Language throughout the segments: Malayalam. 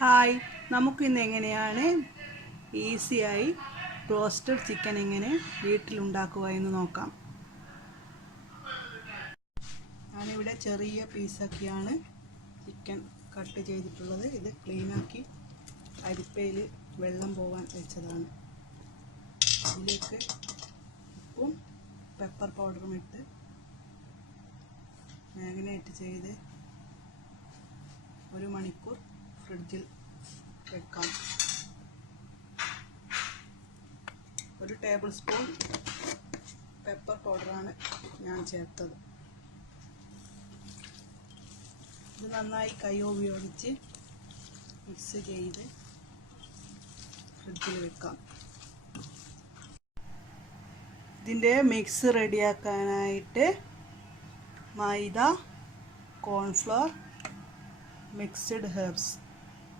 ഹായ്, നമുക്കിന്ന് എങ്ങനെയാണ് ഈസിയായി ബ്രോസ്റ്റഡ് ചിക്കൻ എങ്ങനെ വീട്ടിലുണ്ടാക്കുക എന്ന് നോക്കാം. ഞാനിവിടെ ചെറിയ പീസൊക്കെയാണ് ചിക്കൻ കട്ട് ചെയ്തിട്ടുള്ളത്. ഇത് ക്ലീനാക്കി അരിപ്പയിൽ വെള്ളം പോകാൻ വെച്ചതാണ്. ഇതിലേക്ക് ഉപ്പും പെപ്പർ പൗഡറും ഇട്ട് മാഗ്നേറ്റ് ചെയ്ത് 1 മണിക്കൂർ ഫ്രിഡ്ജിൽ വെക്കാം. 1 ടേബിൾ സ്പൂൺ പെപ്പർ പൗഡറാണ് ഞാൻ ചേർത്തത്. ഇത് നന്നായി കൈ ഉപയോഗിച്ച് മിക്സ് ചെയ്ത് ഫ്രിഡ്ജിൽ വെക്കാം. ഇതിൻ്റെ മിക്സ് റെഡിയാക്കാനായിട്ട് മൈദ, കോൺഫ്ലോർ, മിക്സ്ഡ് ഹെർബ്സ്,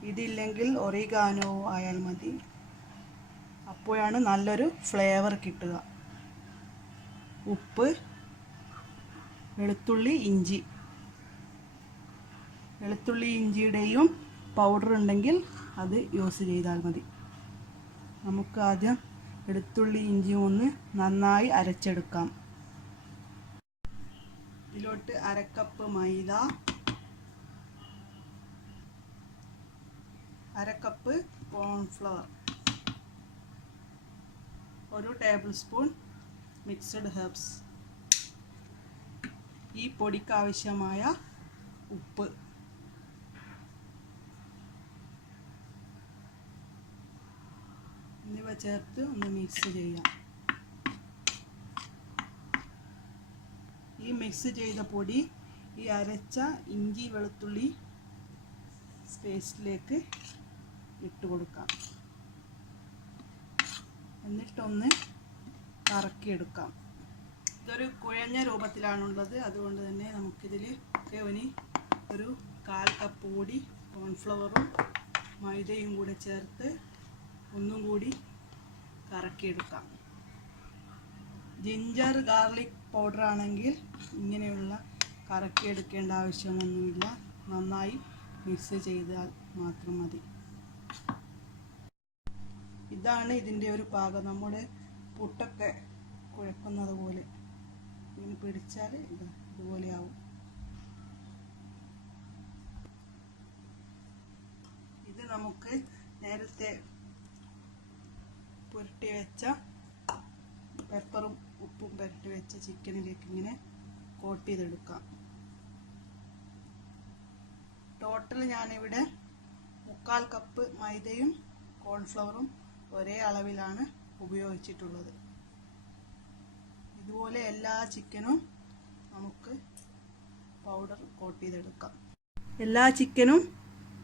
ഇതില്ലെങ്കിൽ ഒറിഗാനോ ആയാൽ മതി. അപ്പോഴാണ് നല്ലൊരു ഫ്ലേവർ കിട്ടുക. ഉപ്പ്, വെളുത്തുള്ളി, ഇഞ്ചിയുടെയും പൗഡർ ഉണ്ടെങ്കിൽ അത് യൂസ് ചെയ്താൽ മതി. നമുക്ക് ആദ്യം വെളുത്തുള്ളി ഇഞ്ചിയും ഒന്ന് നന്നായി അരച്ചെടുക്കാം. ഇതിലോട്ട് 1/2 കപ്പ് മൈദ, 1/2 cup cornflour, 1 table spoon mixed herbs, ഈ പൊടിക്ക് ആവശ്യമായ ഉപ്പ്, എന്നിവ ചേർത്ത് ഒന്ന് മിക്സ് ചെയ്യാം. ഈ മിക്സ് ചെയ്ത പൊടി ഈ അരച്ച ഇഞ്ചി വെളുത്തുള്ളി പേസ്റ്റിലേക്ക് ഇട്ട് കൊടുക്കാം. എന്നിട്ടൊന്ന് കറക്കിയെടുക്കാം. ഇതൊരു കുഴഞ്ഞ രൂപത്തിലാണുള്ളത്, അതുകൊണ്ട് തന്നെ നമുക്കിതിൽ ഒരു 1/4 കപ്പ് കൂടി കോൺഫ്ലവറും മൈദയും കൂടെ ചേർത്ത് ഒന്നും കൂടി കറക്കിയെടുക്കാം. ജിഞ്ചർ ഗാർലിക് പൗഡർ ആണെങ്കിൽ ഇങ്ങനെയുള്ള കറക്കിയെടുക്കേണ്ട ആവശ്യമൊന്നുമില്ല. നന്നായി മിക്സ് ചെയ്താൽ മാത്രം മതി. ഇതാണ് ഇതിൻ്റെ ഒരു പാകം. നമ്മൾ പുട്ടൊക്കെ കുഴക്കുന്നത് പോലെ ഇങ്ങനെ പിടിച്ചാൽ ഇതുപോലെയാവും. ഇത് നമുക്ക് നേരത്തെ പുരട്ടി വെച്ച പെപ്പറും ഉപ്പും പുരട്ടി വെച്ച ചിക്കനിലേക്ക് ഇങ്ങനെ കോട്ട് ചെയ്തെടുക്കാം. ടോട്ടൽ ഞാനിവിടെ 3/4 കപ്പ് മൈദയും കോൺഫ്ലവറും ഒരേ അളവിലാണ് ഉപയോഗിച്ചിട്ടുള്ളത്. ഇതുപോലെ എല്ലാ ചിക്കനും നമുക്ക് പൗഡർ കോട്ട് ചെയ്തെടുക്കാം. എല്ലാ ചിക്കനും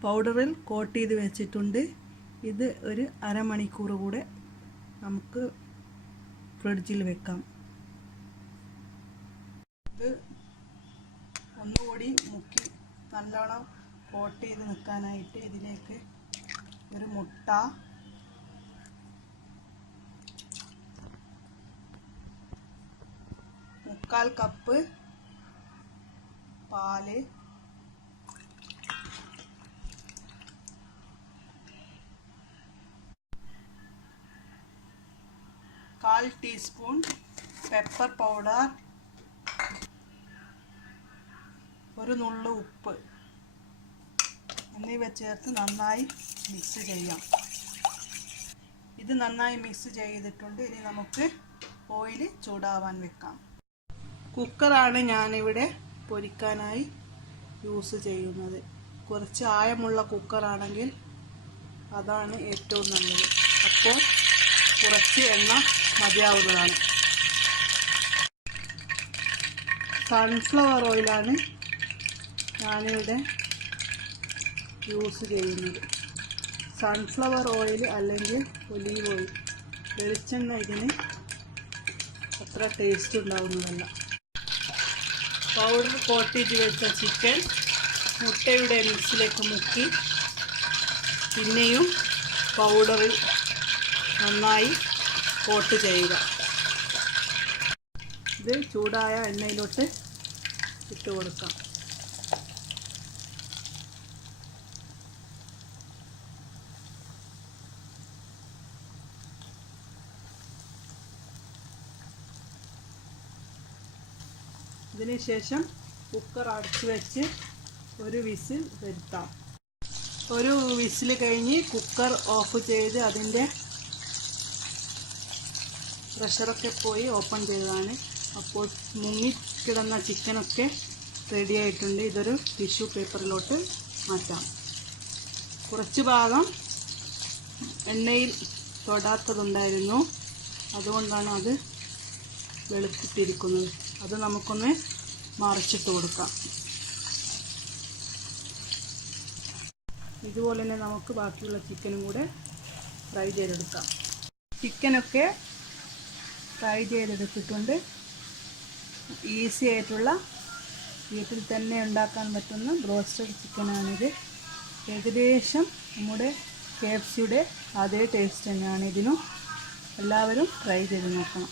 പൗഡറിൽ കോട്ട് ചെയ്ത് വെച്ചിട്ടുണ്ട്. ഇത് ഒരു 1/2 മണിക്കൂർ കൂടെ നമുക്ക് ഫ്രിഡ്ജിൽ വെക്കാം. ഇത് ഒന്നുകൂടി മുക്കി നല്ലോണം കോട്ട് ചെയ്ത് നിൽക്കാനായിട്ട് ഇതിലേക്ക് ഒരു മുട്ട, 3/4 കപ്പ് പാല്, 1/4 ടീസ്പൂൺ പെപ്പർ പൗഡർ, ഒരു നുള്ളു ഉപ്പ് എന്നിവ ചേർത്ത് നന്നായി മിക്സ് ചെയ്യാം. ഇത് നന്നായി മിക്സ് ചെയ്തിട്ടുണ്ട്. ഇനി നമുക്ക് ഓയിൽ ചൂടാവാൻ വെക്കാം. കുക്കറാണ് ഞാനിവിടെ പൊരിക്കാനായി യൂസ് ചെയ്യുന്നത്. കുറച്ച് ആഴമുള്ള കുക്കറാണെങ്കിൽ അതാണ് ഏറ്റവും നല്ലത്. അപ്പോൾ കുറച്ച് എണ്ണ മതിയാവുന്നതാണ്. സൺഫ്ലവർ ഓയിലാണ് ഞാനിവിടെ യൂസ് ചെയ്യുന്നത്. സൺഫ്ലവർ ഓയിൽ അല്ലെങ്കിൽ ഒലീവ് ഓയിൽ, വെളിച്ചെണ്ണ ഇതിന് അത്ര ടേസ്റ്റ് ഉണ്ടാവുന്നതല്ല. പൗഡർ കോട്ട് ചെയ്ത് വെച്ച ചിക്കൻ മുട്ടയുടെ മിക്സിലേക്ക് മുക്കി പിന്നെയും പൗഡറിൽ നന്നായി കോട്ട് ചെയ്യുക. ഇത് ചൂടായ എണ്ണയിലോട്ട് ഇട്ട് കൊടുക്കാം. ഇതിന് ശേഷം കുക്കർ അടച്ചു വെച്ച് ഒരു വിസിൽ വരുത്താം. ഒരു വിസിൽ കഴിഞ്ഞ് കുക്കർ ഓഫ് ചെയ്ത് അതിൻ്റെ പ്രഷറൊക്കെ പോയി ഓപ്പൺ ചെയ്തതാണ്. അപ്പോൾ മുങ്ങിക്കിടന്ന ചിക്കനൊക്കെ റെഡി ആയിട്ടുണ്ട്. ഇതൊരു ടിഷ്യൂ പേപ്പറിലോട്ട് മാറ്റാം. കുറച്ച് ഭാഗം എണ്ണയിൽ തൊടാത്തതുണ്ടായിരുന്നു, അതുകൊണ്ടാണ് അത് വെളുത്തിട്ടിരിക്കുന്നത്. അത് നമുക്കൊന്ന് മറിച്ചിട്ട് കൊടുക്കാം. ഇതുപോലെ തന്നെ നമുക്ക് ബാക്കിയുള്ള ചിക്കനും കൂടെ ഫ്രൈ ചെയ്തെടുക്കാം. ചിക്കനൊക്കെ ഫ്രൈ ചെയ്തെടുത്തിട്ടുണ്ട്. ഈസി ആയിട്ടുള്ള വീട്ടിൽ തന്നെ ഉണ്ടാക്കാൻ പറ്റുന്ന ബ്രോസ്റ്റഡ് ചിക്കനാണിത്. ഏകദേശം നമ്മുടെ KFCയുടെ അതേ ടേസ്റ്റ് തന്നെയാണ് ഇതിനും. എല്ലാവരും ട്രൈ ചെയ്ത് നോക്കണം.